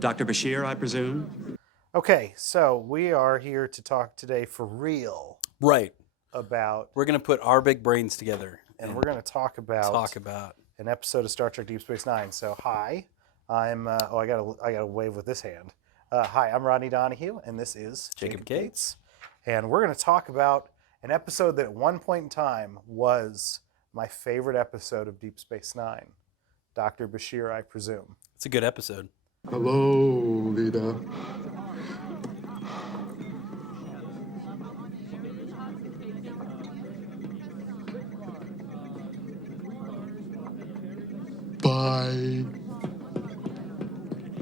Dr. Bashir, I presume? Okay, so we are here to talk today for real Right. about, We're going to put our big brains together. and we're going to talk about an episode of Star Trek Deep Space Nine. So hi, I'm, I gotta wave with this hand. Hi, I'm Rodney Donahue, and this is Jacob Gates. And we're going to talk about an episode that at one point in time was my favorite episode of Deep Space Nine. Dr. Bashir, I presume. It's a good episode. Hello, leader. Bye.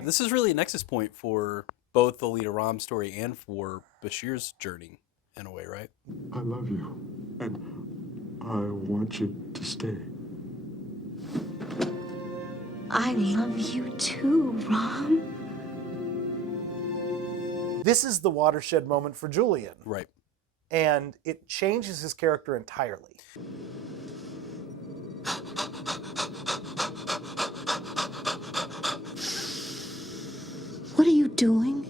This is really a nexus point for both the Lita Rom story and for Bashir's journey, in a way, right? I love you, and I want you to stay. I love you too, Rom. This is the watershed moment for Julian. Right. And it changes his character entirely. What are you doing?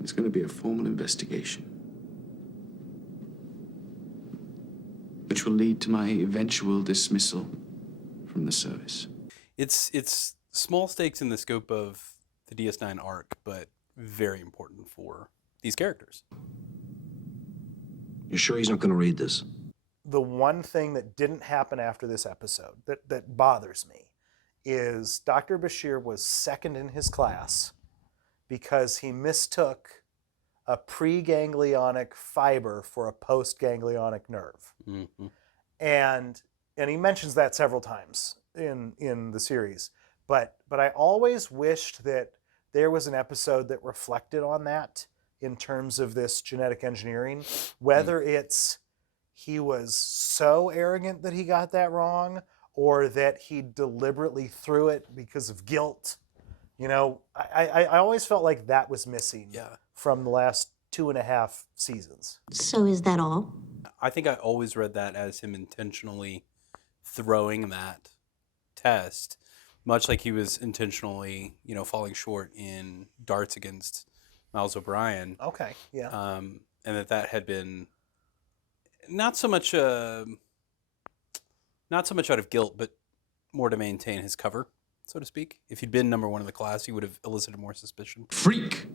It's going to be a formal investigation, which will lead to my eventual dismissal from the service. It's small stakes in the scope of the DS9 arc, but very important for these characters. You sure he's not going to read this? The one thing that didn't happen after this episode that bothers me is Dr. Bashir was second in his class because he mistook a pre-ganglionic fiber for a post-ganglionic nerve. Mm-hmm. And he mentions that several times in the series. But I always wished that there was an episode that reflected on that in terms of this genetic engineering, whether it's he was so arrogant that he got that wrong or that he deliberately threw it because of guilt. You know, I always felt like that was missing from the last 2.5 seasons. So is that all? I think I always read that as him intentionally throwing that test, much like he was intentionally, falling short in darts against Miles O'Brien. Okay, yeah. And that had been not so much out of guilt, but more to maintain his cover, so to speak. If he'd been number one in the class, he would have elicited more suspicion. Freak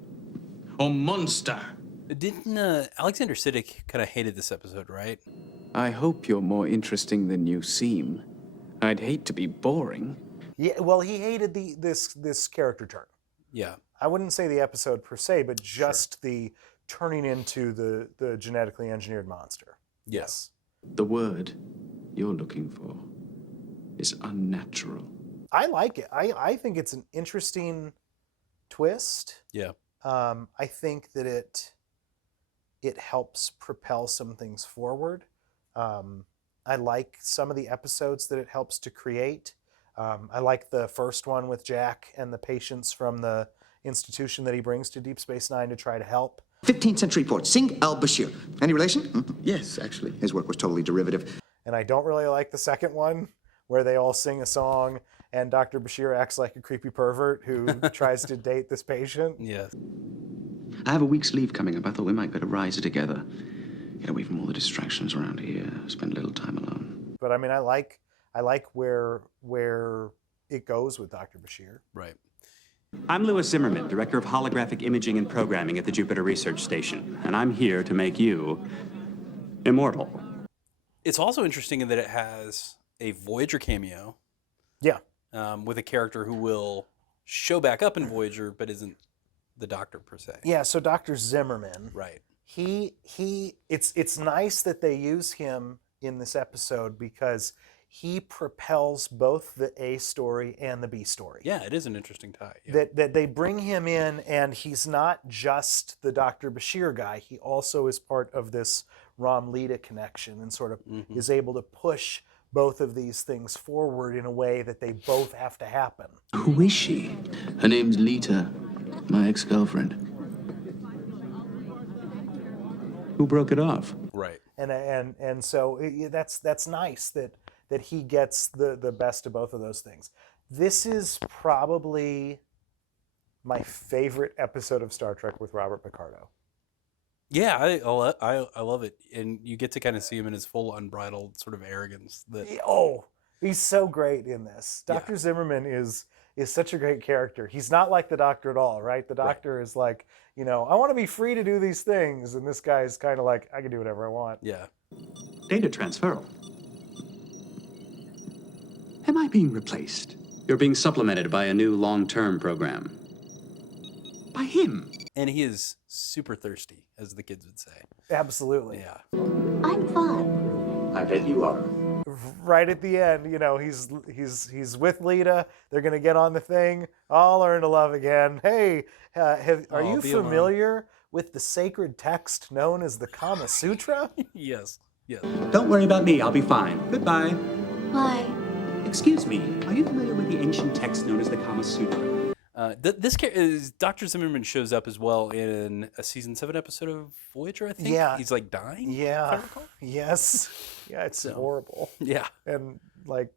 or monster. Didn't Alexander Siddig kind of hated this episode, right? I hope you're more interesting than you seem. I'd hate to be boring. Yeah, well, he hated this character turn. Yeah. I wouldn't say the episode per se, but just the turning into the genetically engineered monster. Yes. The word you're looking for is unnatural. I like it. I think it's an interesting twist. Yeah. I think that it helps propel some things forward. I like some of the episodes that it helps to create. I like the first one with Jack and the patients from the institution that he brings to Deep Space Nine to try to help. 15th century port, Singh al-Bashir. Any relation? Mm-hmm. Yes, actually. His work was totally derivative. And I don't really like the second one where they all sing a song and Dr. Bashir acts like a creepy pervert who tries to date this patient. Yes. I have a week's leave coming up. I thought we might better rise together. Get away from all the distractions around here. Spend a little time alone. But I mean, I like where it goes with Dr. Bashir. Right. I'm Louis Zimmerman, Director of Holographic Imaging and Programming at the Jupiter Research Station, and I'm here to make you immortal. It's also interesting in that it has a Voyager cameo. Yeah. With a character who will show back up in Voyager, but isn't the Doctor per se. Yeah, so Dr. Zimmerman. Right. It's nice that they use him in this episode because he propels both the A story and the B story. Yeah, it is an interesting tie. Yeah. That they bring him in, and he's not just the Dr. Bashir guy. He also is part of this Rom-Lita connection and sort of is able to push both of these things forward in a way that they both have to happen. Who is she? Her name's Lita, my ex-girlfriend. Who broke it off? Right. And so that's nice that that he gets the best of both of those things. This is probably my favorite episode of Star Trek with Robert Picardo. Yeah, I love it, and you get to kind of see him in his full unbridled sort of arrogance. That Oh, he's so great in this. Yeah. Dr. Zimmerman is such a great character. He's not like the Doctor at all, right? The Doctor is like, I want to be free to do these things, and this guy is kind of like, I can do whatever I want. yeah, Data transferal. Am I being replaced? You're being supplemented by a new long-term program. By him. and he is super thirsty, as the kids would say. Absolutely. Yeah, I'm fine. I bet you are. Right at the end, he's with Lita. They're gonna get on the thing. I'll learn to love again. Hey, are I'll you be alone. familiar with the sacred text known as the Kama Sutra? yes. Don't worry about me, I'll be fine. Goodbye. Why? Excuse me, are you familiar with the ancient text known as the Kama Sutra? Dr. Zimmerman shows up as well in a season 7 episode of Voyager, I think. Yeah. He's like dying. if I Yeah. recall. Yes. Yeah, it's horrible. Yeah. And like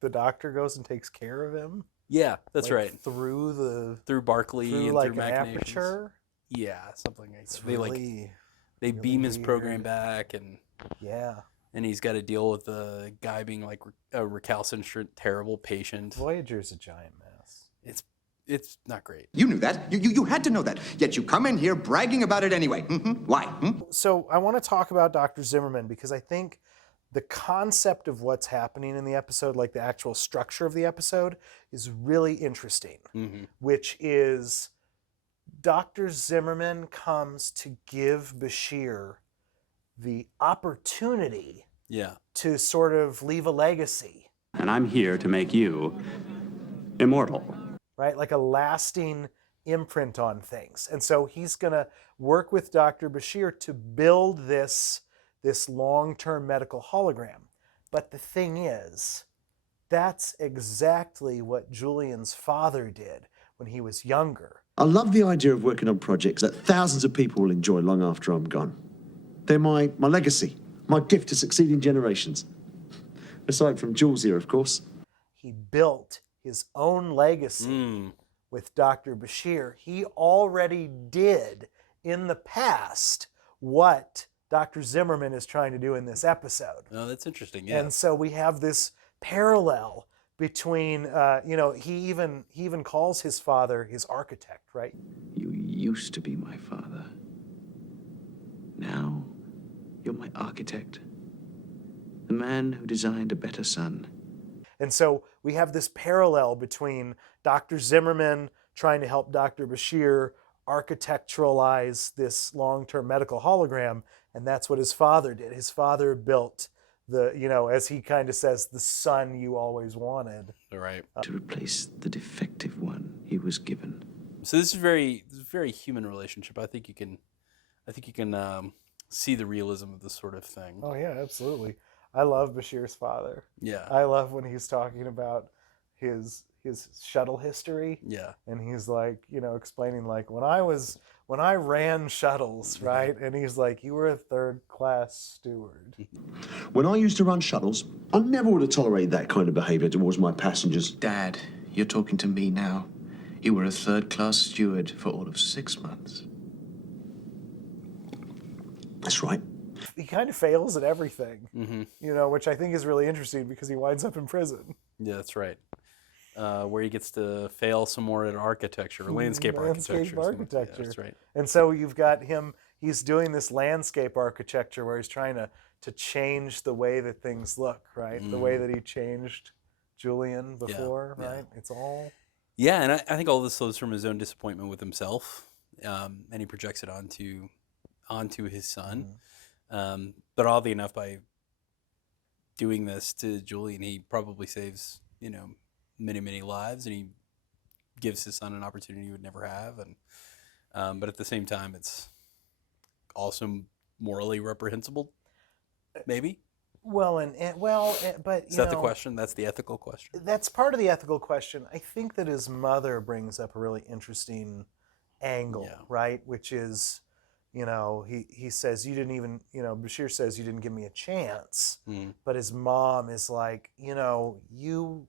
the Doctor goes and takes care of him. Yeah, that's like, right. Through Barclay through and like through an machinations. aperture. Yeah, something like It's that. They really, they really beam his program weird. back, and Yeah. he's got to deal with the guy being like a recalcitrant, terrible patient. Voyager's a giant mess. It's not great. You knew that. You had to know that. Yet you come in here bragging about it anyway. Why? So I want to talk about Dr. Zimmerman because I think the concept of what's happening in the episode, like the actual structure of the episode, is really interesting, which is Dr. Zimmerman comes to give Bashir the opportunity Yeah. to sort of leave a legacy, And I'm here to make you immortal. right? Like a lasting imprint on things. And so he's going to work with Dr. Bashir to build this long-term medical hologram. But the thing is, that's exactly what Julian's father did when he was younger. I love the idea of working on projects that thousands of people will enjoy long after I'm gone. They're my legacy, my gift to succeeding generations. Aside from Jules here, of course. He built his own legacy with Dr. Bashir. He already did in the past what Dr. Zimmerman is trying to do in this episode. Oh, that's interesting. Yeah. And so we have this parallel between, he even calls his father his architect, right? You used to be my father. Now, you're my architect. The man who designed a better son. And so we have this parallel between Dr. Zimmerman trying to help Dr. Bashir architecturalize this long-term medical hologram, and that's what his father did. His father built the, as he kind of says, the son you always wanted. Right. To replace the defective one he was given. So this is very human relationship. I think you can see the realism of this sort of thing. Oh yeah, absolutely. I love Bashir's father. Yeah. I love when he's talking about his shuttle history. Yeah. And he's like, explaining like when I ran shuttles, right? And he's like, you were a third-class steward. When I used to run shuttles, I never would have tolerated that kind of behavior towards my passengers. Dad, you're talking to me now. You were a third-class steward for all of 6 months. That's right. He kind of fails at everything, which I think is really interesting because he winds up in prison. Yeah, that's right. Where he gets to fail some more at architecture, or landscape architecture. or something. Yeah, that's right. And so you've got him, he's doing this landscape architecture where he's trying to change the way that things look, right? The way that he changed Julian before, right? It's all... Yeah, and I think all this flows from his own disappointment with himself, and he projects it onto his son. But oddly enough, by doing this to Julian, he probably saves, many, many lives, and he gives his son an opportunity he would never have. And but at the same time, it's also morally reprehensible, maybe. But Is that the question? That's the ethical question. That's part of the ethical question. I think that his mother brings up a really interesting angle, right? Which is, he says, you didn't even, Bashir says, you didn't give me a chance. Mm. But his mom is like, you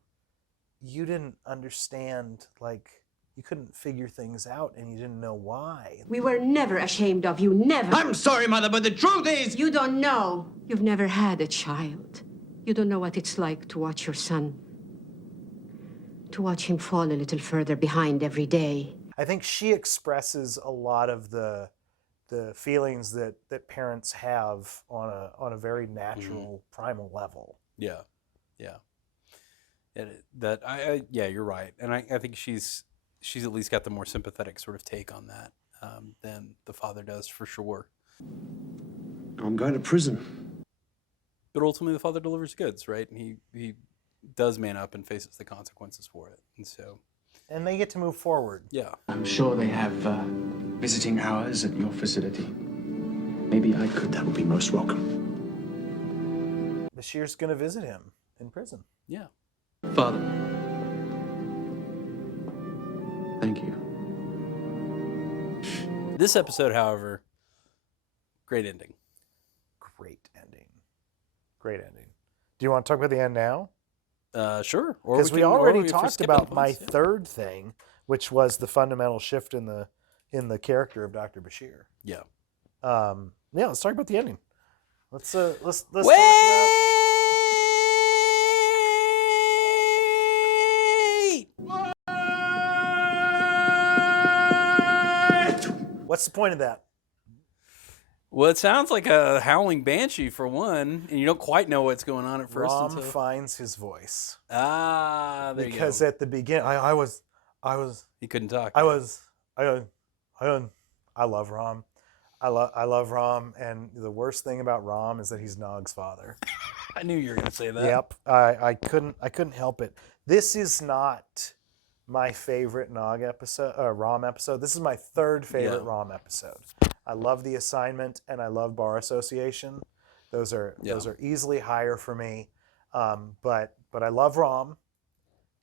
didn't understand, like, you couldn't figure things out and you didn't know why. We were never ashamed of you, never. I'm sorry, Mother, but the truth is... You don't know. You've never had a child. You don't know what it's like to watch your son, to watch him fall a little further behind every day. I think she expresses a lot of the feelings that parents have on a very natural, primal level. Yeah. And yeah, you're right. And I think she's at least got the more sympathetic sort of take on that than the father does, for sure. I'm going to prison. But ultimately, the father delivers goods, right? And he does man up and faces the consequences for it. And they get to move forward. Yeah. I'm sure they have visiting hours at your facility. Maybe I could. That would be most welcome. Bashir's going to visit him in prison. Yeah. Father. Thank you. This episode, however, great ending. Great ending. Do you want to talk about the end now? Sure. Because we already talked about my third thing, which was the fundamental shift in the character of Dr. Bashir. Yeah. Let's talk about the ending. Let's talk about. What's the point of that? Well, it sounds like a howling banshee for one, and you don't quite know what's going on at first. Rom finds his voice. There you go. Because at the beginning, I was. He couldn't talk. I love Rom. I love Rom, and the worst thing about Rom is that he's Nog's father. I knew you were going to say that. Yep, I couldn't help it. This is not my favorite Rom episode. This is my third favorite Rom episode. I love The Assignment and I love Bar Association. Those are easily higher for me. But I love Rom,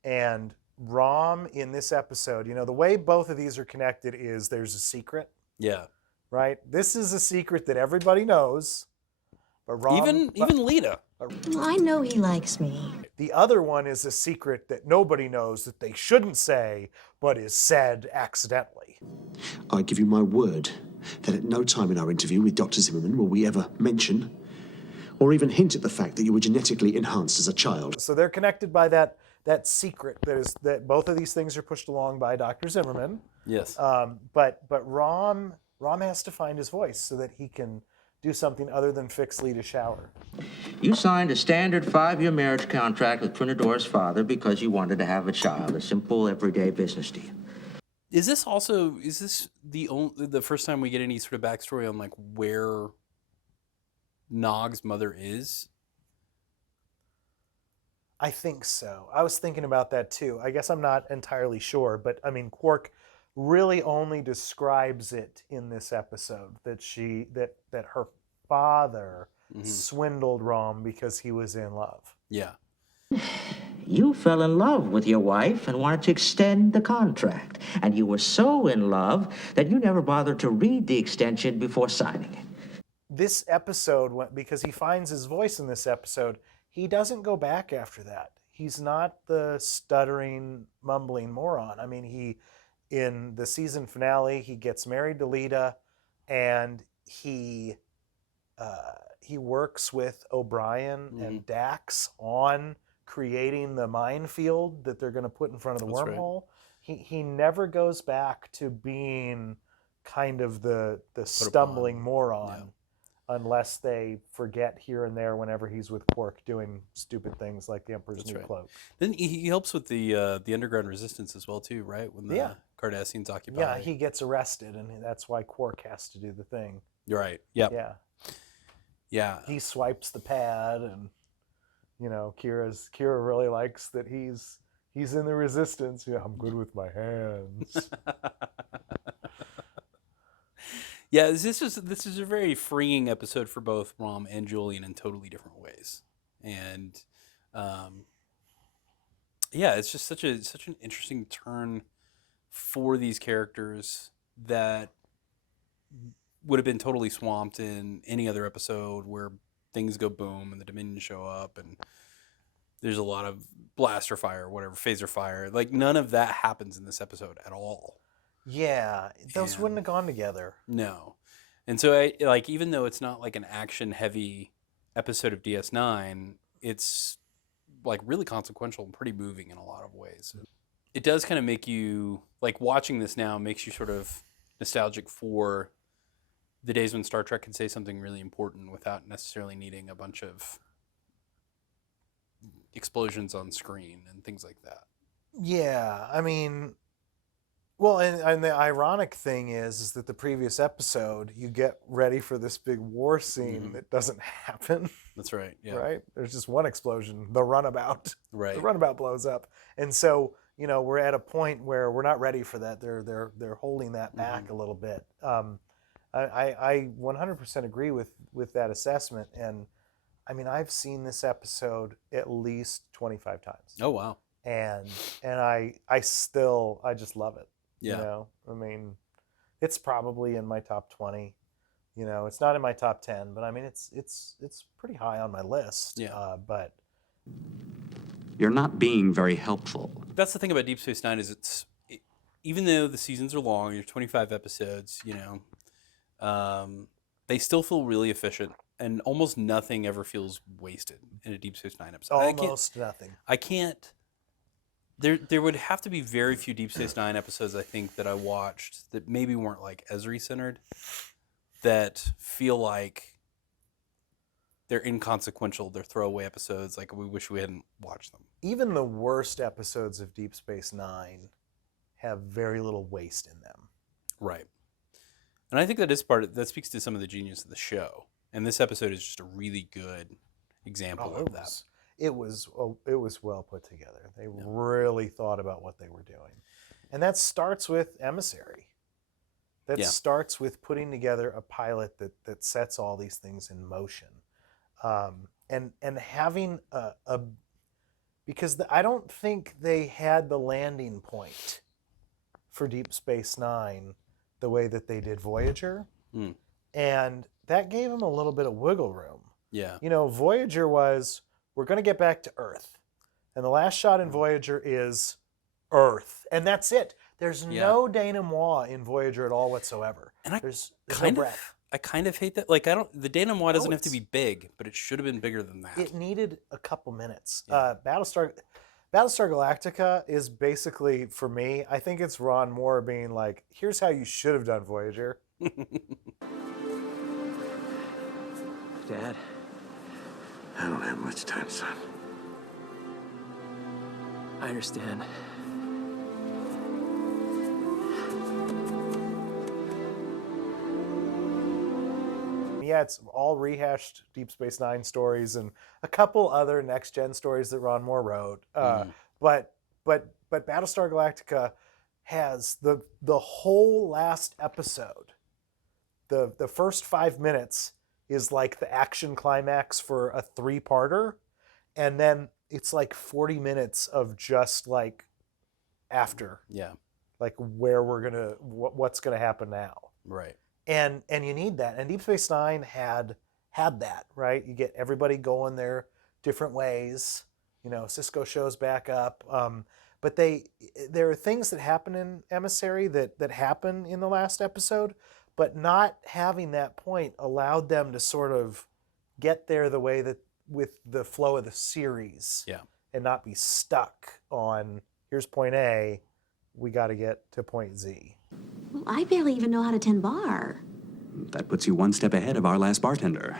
and Rom in this episode. The way both of these are connected is there's a secret. Yeah. Right. This is a secret that everybody knows. But Rom, even Lita. I know he likes me. The other one is a secret that nobody knows that they shouldn't say, but is said accidentally. I give you my word that at no time in our interview with Dr. Zimmerman will we ever mention or even hint at the fact that you were genetically enhanced as a child. So they're connected by that secret that both of these things are pushed along by Dr. Zimmerman. Yes. But Rom has to find his voice so that he can do something other than fix Lita's shower. You signed a standard 5-year marriage contract with Trinadore's father because you wanted to have a child, a simple, everyday business deal. Is this the first time we get any sort of backstory on like where Nog's mother is? I think so. I was thinking about that too. I guess I'm not entirely sure, but I mean, Quark really only describes it in this episode that her father swindled Rom because he was in love. Yeah. You fell in love with your wife and wanted to extend the contract. And you were so in love that you never bothered to read the extension before signing it. This episode, because he finds his voice in this episode, he doesn't go back after that. He's not the stuttering, mumbling moron. I mean, in the season finale, he gets married to Lita, and he works with O'Brien and Dax on creating the minefield that they're going to put in front of the wormhole. Right. He never goes back to being kind of the stumbling moron, unless they forget here and there whenever he's with Quark doing stupid things like the Emperor's New Cloak. Then he helps with the underground resistance as well too, right? When the Cardassians occupy. Yeah, he gets arrested, and that's why Quark has to do the thing. You're right. Yep. Yeah. Yeah. He swipes the pad, and Kira really likes that he's in the resistance. Yeah, I'm good with my hands. Yeah, this is a very freeing episode for both Rom and Julian in totally different ways, and it's just such an interesting turn for these characters that would have been totally swamped in any other episode where things go boom and the Dominion show up and there's a lot of blaster fire, whatever, phaser fire. Like, none of that happens in this episode at all. Yeah, those wouldn't have gone together. No. And so, even though it's not like an action-heavy episode of DS9, it's, like, really consequential and pretty moving in a lot of ways. It does kind of make you, like, watching this now makes you sort of nostalgic for the days when Star Trek could say something really important without necessarily needing a bunch of explosions on screen and things like that. Yeah, I mean, well, and the ironic thing is that the previous episode, you get ready for this big war scene that doesn't happen. That's right. Yeah. Right? There's just one explosion, the runabout. Right. The runabout blows up. And so, we're at a point where we're not ready for that. They're holding that back a little bit. I 100% agree with that assessment. And I mean, I've seen this episode at least 25 times. Oh, wow. And I just love it. Yeah. I mean, it's probably in my top 20. It's not in my top 10, but I mean, it's pretty high on my list. Yeah. But You're not being very helpful. That's the thing about Deep Space Nine is even though the seasons are long, you're 25 episodes, they still feel really efficient, and almost nothing ever feels wasted in a Deep Space Nine episode. Almost nothing. I can't. There would have to be very few Deep Space Nine episodes, I think, that I watched that maybe weren't like Ezri centered, that feel like they're inconsequential, they're throwaway episodes, like we wish we hadn't watched them. Even the worst episodes of Deep Space Nine have very little waste in them. Right. And I think that that speaks to some of the genius of the show. And this episode is just a really good example of that. It was well put together. They really thought about what they were doing. And that starts with Emissary. That starts with putting together a pilot that sets all these things in motion. And having because I don't think they had the landing point for Deep Space Nine the way that they did Voyager. And that gave them a little bit of wiggle room. Yeah. Voyager was, we're going to get back to Earth. And the last shot in Voyager is Earth. And that's it. There's no denouement in Voyager at all whatsoever. And there's no breath. I kind of hate that. Like, the denouement doesn't have to be big, but it should have been bigger than that. It needed a couple minutes. Battlestar Galactica is basically, for me, I think it's Ron Moore being like, here's how you should have done Voyager. Dad? I don't have much time, son. I understand. Yeah, it's all rehashed Deep Space Nine stories and a couple other Next Gen stories that Ron Moore wrote. But Battlestar Galactica has the whole last episode. The first 5 minutes is like the action climax for a 3-parter, and then it's like 40 minutes of just like after. Yeah. Like where we're gonna what's gonna happen now. Right. And you need that. And Deep Space Nine had that, right? You get everybody going their different ways. Cisco shows back up. But there are things that happen in Emissary that happen in the last episode, but not having that point allowed them to sort of get there the way that with the flow of the series. Yeah. And not be stuck on, here's point A, we got to get to point Z. Well, I barely even know how to tend bar. That puts you one step ahead of our last bartender.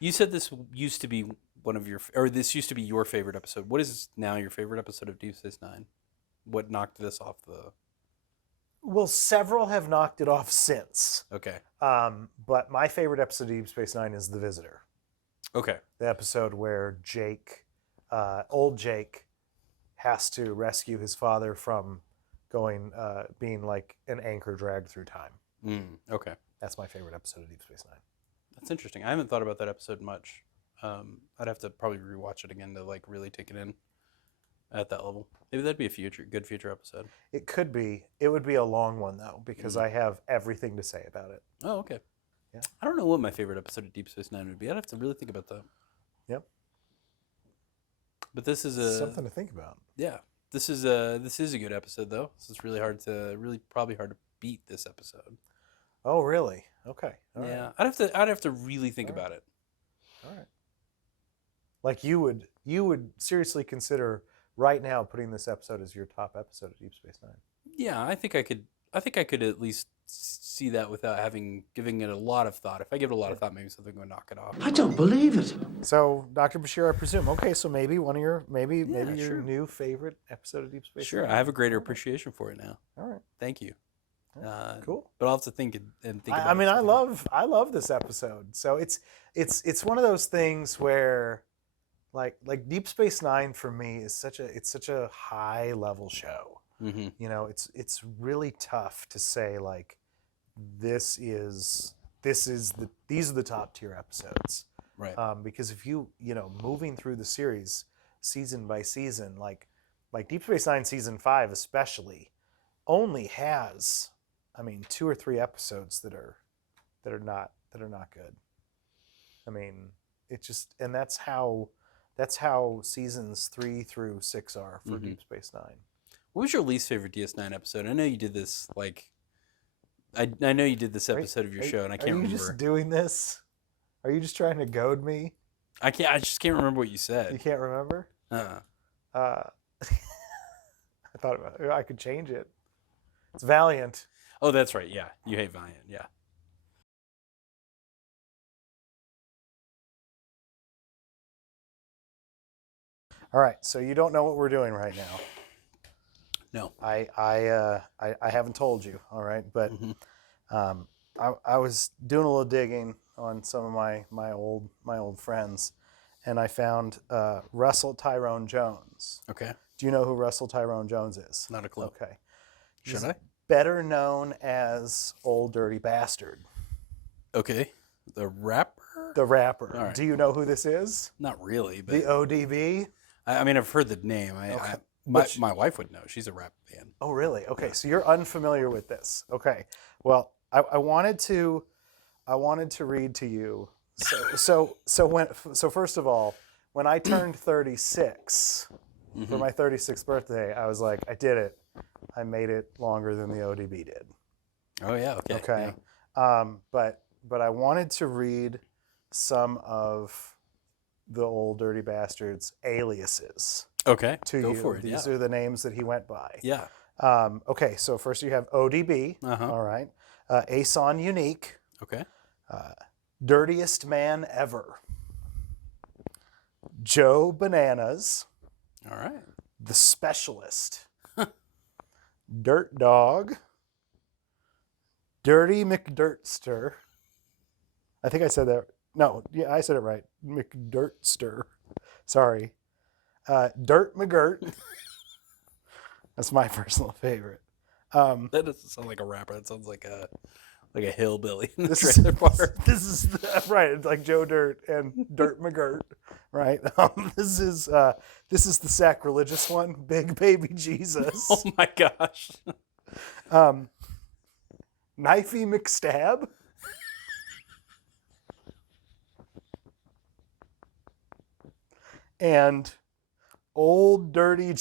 You said this used to be this used to be your favorite episode. What is now your favorite episode of Deep Space Nine? What knocked this off the... Well, several have knocked it off since. Okay. But my favorite episode of Deep Space Nine is The Visitor. Okay. The episode where old Jake, has to rescue his father from being like an anchor dragged through time. Okay. That's my favorite episode of Deep Space Nine. That's interesting. I haven't thought about that episode much. I'd have to probably rewatch it again to like really take it in at that level. Maybe that'd be a good future episode. It could be. It would be a long one though, because I have everything to say about it. Oh, okay. I don't know what my favorite episode of Deep Space Nine would be. I'd have to really think about that. Yep. But this is something to think about. Yeah, this is a good episode though. This is probably hard to beat this episode. Oh, really? Okay. All yeah, right. I'd have to really think about it. All right. Like you would seriously consider right now putting this episode as your top episode of Deep Space Nine. Yeah, I think I could at least see that without giving it a lot of thought. If I give it a lot of thought, maybe something would knock it off. I don't believe it. So, Dr. Bashir, I presume. Okay, so maybe one of your your sure. new favorite episode of Deep Space Sure, Nine. I have a greater appreciation for it now. All right. Thank you. Cool. But I'll have to think and think. I mean, I love this episode. So it's one of those things where, like Deep Space Nine for me is such a high level show. Mm-hmm. You know, it's really tough to say like these are the top tier episodes, right? Because if you moving through the series season by season, like Deep Space Nine season 5 especially, only has 2 or 3 episodes that are not good. I mean, it just, and that's how seasons 3 through 6 are for Deep Space Nine. What was your least favorite DS9 episode? I know you did this I know you did this episode of your show, and I can't remember. Are you just doing this? Are you just trying to goad me? I just can't remember what you said. You can't remember? I thought about it. I could change it. It's Valiant. Oh, that's right. Yeah, you hate Valiant. Yeah. All right, so you don't know what we're doing right now. No. I haven't told you. All right, but I was doing a little digging on some of my old friends, and I found Russell Tyrone Jones. Okay. Do you know who Russell Tyrone Jones is? Not a clue. Okay. Should I? Better known as Old Dirty Bastard. Okay. The rapper? The rapper. All right. Do you know who this is? Not really, but The ODB? I mean, I've heard the name. My wife would know. She's a rap fan. Oh, really? Okay, so you're unfamiliar with this. Okay. Well, I wanted to read to you. So first of all, when I turned 36 for my 36th birthday, I was like, I did it. I made it longer than the ODB did. Oh yeah. Okay. Okay. Yeah. But I wanted to read some of the Old Dirty Bastard's aliases. Okay. To Go you. for it. These yeah. are the names that he went by. Yeah. Okay, so first you have ODB. All right. Ason Unique. Okay. Dirtiest Man Ever. Joe Bananas. All right. The Specialist. Dirt Dog. Dirty McDirtster. I think I said that. No, yeah, I said it right. McDirtster. Sorry. Dirt McGirt. That's my personal favorite. That doesn't sound like a rapper. That sounds like a hillbilly in the This trailer park. This is right. It's like Joe Dirt and Dirt McGirt, right? This is the sacrilegious one, Big Baby Jesus. Oh my gosh. Knifey McStab. And Old Dirty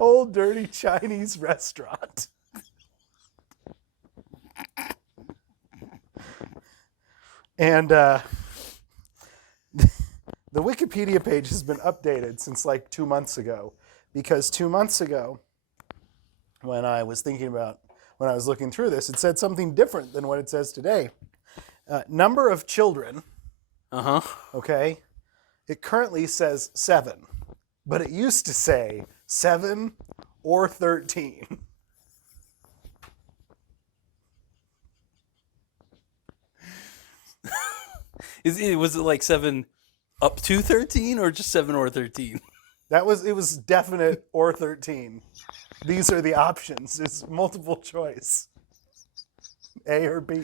Old Dirty Chinese Restaurant. And the Wikipedia page has been updated since like 2 months ago, because 2 months ago, when I was looking through this, it said something different than what it says today. Number of children. Okay. It currently says 7, but it used to say 7 or 13. Was it like 7 up to 13 or just 7 or 13? It was definite or 13. These are the options. It's multiple choice. A or B.